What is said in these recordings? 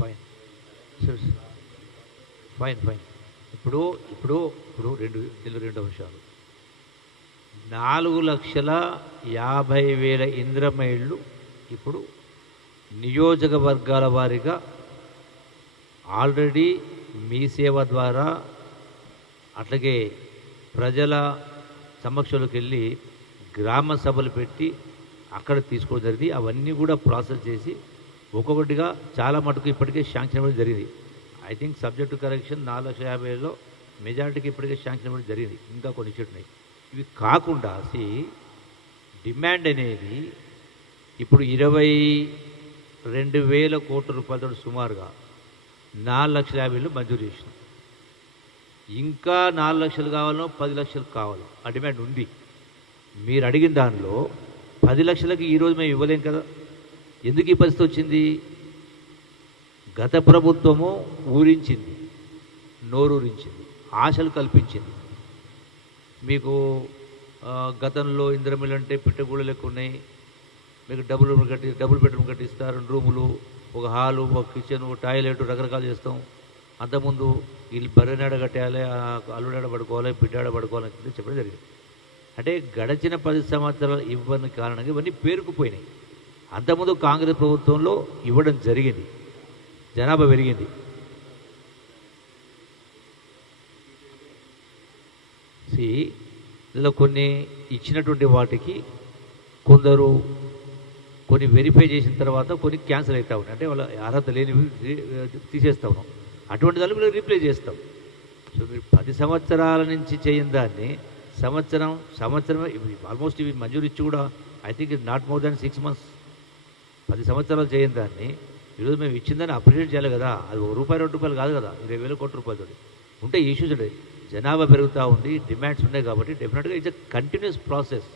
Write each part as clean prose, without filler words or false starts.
Fine. Fine fine. ఇప్పుడు ఇప్పుడు ఇప్పుడు రెండు అంశాలు. 4,50,000 ఇందిరమ్మ ఇళ్ళు ఇప్పుడు నియోజకవర్గాల వారీగా ఆల్రెడీ మీ సేవ ద్వారా అట్లాగే ప్రజల సమక్షంలోకి వెళ్ళి గ్రామ సభలు పెట్టి అక్కడ తీసుకోవడం జరిగింది. అవన్నీ కూడా ప్రాసెస్ చేసి ఒక్కొక్కటిగా చాలా మటుకు ఇప్పటికే శాంక్షన్ అవ్వడం జరిగింది. ఐ థింక్ సబ్జెక్టు కరెక్షన్ 4,50,000లో మెజారిటీకి ఇప్పటికే శాంక్షన్ అవ్వడం జరిగింది. ఇంకా కొన్ని ఉన్నాయి. ఇవి కాకుండా డిమాండ్ అనేది ఇప్పుడు 22,000 కోట్ల రూపాయలతో సుమారుగా 4,50,000 మంజూరు చేసినాం. ఇంకా 4 లక్షలు కావాలో 10 లక్షలు కావాలో ఆ డిమాండ్ ఉంది. మీరు అడిగిన దానిలో 10 లక్షలకి ఈరోజు మేము ఇవ్వలేం కదా. ఎందుకు ఈ పరిస్థితి వచ్చింది? గత ప్రభుత్వము ఊరించింది, నోరూరించింది, ఆశలు కల్పించింది. మీకు గతంలో ఇందిరమిల్లు అంటే పిట్టగూడలు లెక్క ఉన్నాయి. మీకు డబుల్ బెడ్రూమ్ కట్టిస్తారు, 2 రూములు, ఒక హాలు, ఒక కిచెన్, ఒక టాయిలెట్, రకరకాలు చేస్తాం. అంతకుముందు వీళ్ళు బర్రెనాడ కట్టాలి, అల్లుడాడ పడుకోవాలి, బిడ్డాడ పడుకోవాలని చెప్పడం జరిగింది. అంటే గడిచిన 10 సంవత్సరాలు ఇవ్వని కారణంగా ఇవన్నీ పేరుకుపోయినాయి. అంతకుముందు కాంగ్రెస్ ప్రభుత్వంలో ఇవ్వడం జరిగింది, జనాభా పెరిగింది. ఇందులో కొన్ని ఇచ్చినటువంటి వాటికి కొన్ని వెరిఫై చేసిన తర్వాత కొన్ని క్యాన్సిల్ అవుతా ఉన్నాయి. అంటే వాళ్ళ అర్హత లేనివి తీసేస్తా ఉన్నాం. అటువంటి దాన్ని మీరు రీప్లేస్ చేస్తాం. సో మీరు 10 సంవత్సరాల నుంచి చేయని దాన్ని సంవత్సరం ఆల్మోస్ట్ ఇవి మంజూరు ఇచ్చి కూడా I think it not more than 6 months. 10 సంవత్సరాలు చేయని దాన్ని ఈరోజు మేము ఇచ్చిందని అప్రిషియేట్ చేయాలి కదా. అది ₹1, ₹2 కాదు కదా, 20,000 కోట్ల రూపాయలతో ఉంటే ఇష్యూస్ ఉంటాయి. జనాభా పెరుగుతూ ఉంది, డిమాండ్స్ ఉన్నాయి కాబట్టి డెఫినెట్గా ఇట్స్ ఎ కంటిన్యూస్ ప్రాసెస్.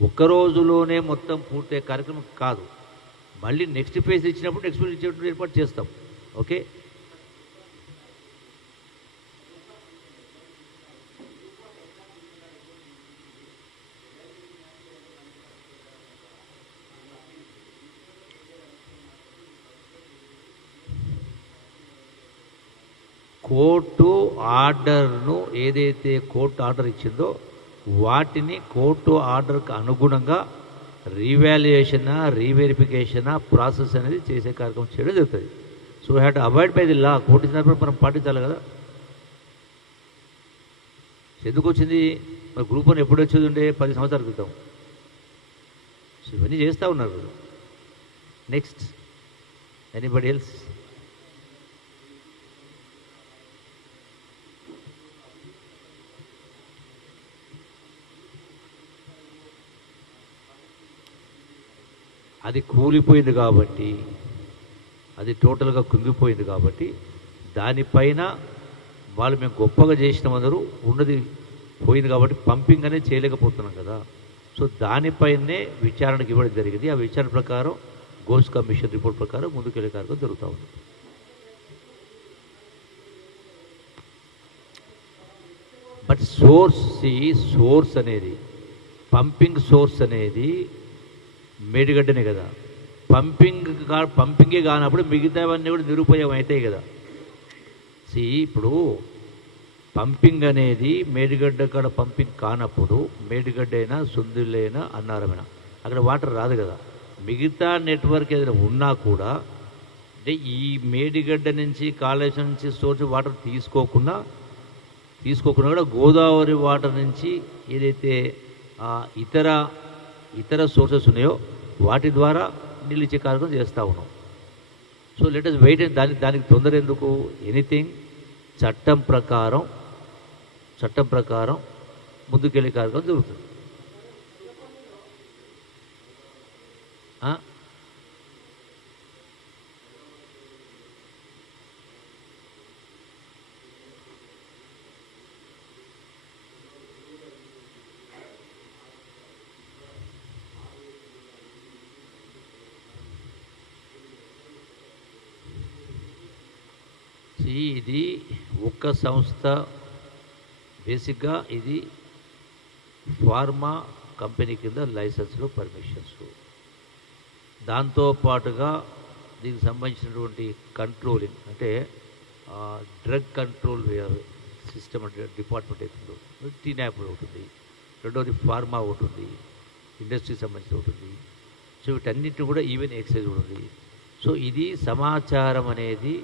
ఒక్క రోజులోనే మొత్తం పూర్తయ్యే కార్యక్రమం కాదు. మళ్ళీ నెక్స్ట్ ఫేజ్ ఇచ్చినప్పుడు నెక్స్ట్ ఫేజ్ ఇచ్చేటప్పుడు ఏర్పాటు చేస్తాం. ఓకే. కోర్టు ఆర్డర్ను ఏదైతే కోర్టు ఆర్డర్ ఇచ్చిందో వాటిని కోర్టు ఆర్డర్కి అనుగుణంగా రీవాల్యుయేషన్, రీవెరిఫికేషన్ ప్రాసెస్ అనేది చేసే కార్యక్రమం చేయడం జరుగుతుంది. So we have to avoid by the law. Court ఇచ్చినప్పుడు మనం పాటించాలి కదా. ఎందుకు వచ్చింది? మన గ్రూప్ 1 ఎప్పుడు వచ్చేది ఉండే 10 సంవత్సరాల క్రితం. సో ఇవన్నీ చేస్తూ ఉన్నారు. Next anybody else? అది కూలిపోయింది కాబట్టి, అది టోటల్గా కుంగిపోయింది కాబట్టి దానిపైన వాళ్ళు మేము గొప్పగా చేసినామందరూ ఉన్నది పోయింది కాబట్టి పంపింగ్ అనేది చేయలేకపోతున్నాం కదా. సో దానిపైనే విచారణకు ఇవ్వడం జరిగింది. ఆ విచారణ ప్రకారం గోల్స్ కమిషన్ రిపోర్ట్ ప్రకారం ముందుకెళ్ళే కార్యక్రమం జరుగుతూ ఉంది. బట్ సోర్స్ అనేది పంపింగ్ సోర్స్ అనేది మేడిగడ్డనే కదా. పంపింగే కానప్పుడు మిగతావన్నీ కూడా నిరుపయోగం అవుతాయి కదా. ఇప్పుడు పంపింగ్ అనేది మేడిగడ్డ కాడ పంపింగ్ కానప్పుడు మేడిగడ్డ అయినా, సుందిళ్ళైనా, అన్నారమైనా అక్కడ వాటర్ రాదు కదా. మిగతా నెట్వర్క్ ఏదైనా ఉన్నా కూడా అంటే ఈ మేడిగడ్డ నుంచి, కాళేశ్వరం నుంచి సోర్స్ వాటర్ తీసుకోకుండా కూడా గోదావరి వాటర్ నుంచి ఏదైతే ఇతర సోర్సెస్ ఉన్నాయో వాటి ద్వారా నీళ్ళు ఇచ్చే కార్యక్రమం చేస్తూ ఉన్నాం. So let us wait. దానికి తొందర ఎందుకు? ఎనీథింగ్ చట్టం ప్రకారం ముందుకెళ్ళే కార్యక్రమం జరుగుతుంది. ఇది ఒక్క సంస్థ, బేసిక్గా ఇది ఫార్మా కంపెనీ కింద లైసెన్సులు, పర్మిషన్స్, దాంతోపాటుగా దీనికి సంబంధించినటువంటి కంట్రోలింగ్ అంటే డ్రగ్ కంట్రోల్ సిస్టమ్ అంటే డిపార్ట్మెంట్ అవుతుందో టీనాప్ ఉంటుంది, రెండవది ఫార్మా ఒకటి ఉంది, ఇండస్ట్రీకి సంబంధించి ఉంటుంది. సో వీటన్నిటిని కూడా ఈవెన్ ఎక్సైజ్ కూడా ఉంది. సో ఇది సమాచారం అనేది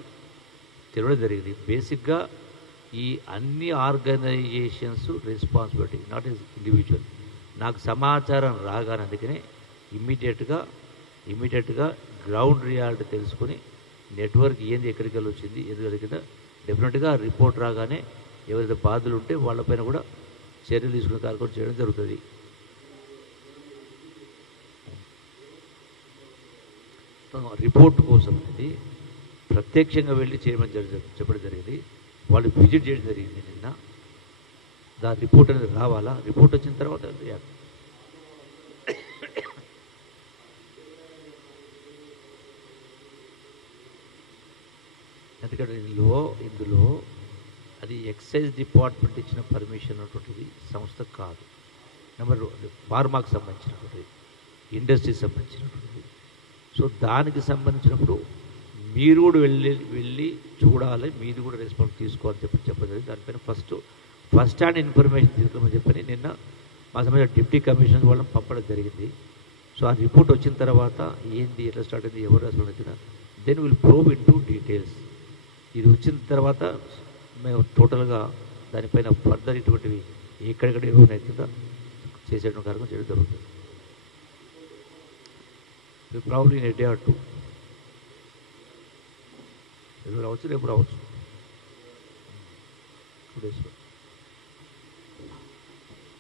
తెలియడం జరిగింది. బేసిక్గా ఈ అన్ని organisations responsibility, not is individual. నాకు సమాచారం రాగానే అందుకనే ఇమ్మీడియట్గా గ్రౌండ్ రియాలిటీ తెలుసుకొని నెట్వర్క్ ఏంది ఎక్కడికి వెళ్ళి వచ్చింది ఎందుకు జరిగిందా డెఫినెట్గా రిపోర్ట్ రాగానే ఎవరైతే బాధలు ఉంటే వాళ్ళపైన కూడా చర్యలు తీసుకునే కార్యక్రమం చేయడం జరుగుతుంది. రిపోర్ట్ కోసం అనేది ప్రత్యక్షంగా వెళ్ళి చేయమని చెప్పడం జరిగింది. వాళ్ళు విజిట్ చేయడం జరిగింది నిన్న. దాని రిపోర్ట్ అనేది రావాలా, రిపోర్ట్ వచ్చిన తర్వాత ఎందుకంటే ఇందులో అది ఎక్సైజ్ డిపార్ట్మెంట్ ఇచ్చిన పర్మిషన్ అటువంటిది సంస్థ కాదు. నెంబర్ ఫార్మాకు సంబంధించినటువంటిది, ఇండస్ట్రీకి సంబంధించినటువంటిది. సో దానికి సంబంధించినప్పుడు మీరు కూడా వెళ్ళి చూడాలి, మీది కూడా రెస్పాన్స్ తీసుకోవాలని చెప్పలేదు. దానిపైన ఫస్ట్ హ్యాండ్ ఇన్ఫర్మేషన్ తీసుకోమని చెప్పని నిన్న మా సంబంధించిన డిప్యూటీ కమిషనర్ వాళ్ళని పంపడం జరిగింది. సో ఆ రిపోర్ట్ వచ్చిన తర్వాత ఏంది, ఎట్లా స్టార్ట్ అయింది, ఎవరు రెస్పాన్స్ వచ్చినా then will probe into details. ఇది వచ్చిన తర్వాత మేము టోటల్గా దానిపైన ఫర్దర్ ఇటువంటివి ఎక్కడెక్కడ ఏమైనా చేసేటువంటి కార్యక్రమం చేయడం జరుగుతుంది. Probably in a day or two రావచ్చు, రేపు రావచ్చు, 2 days.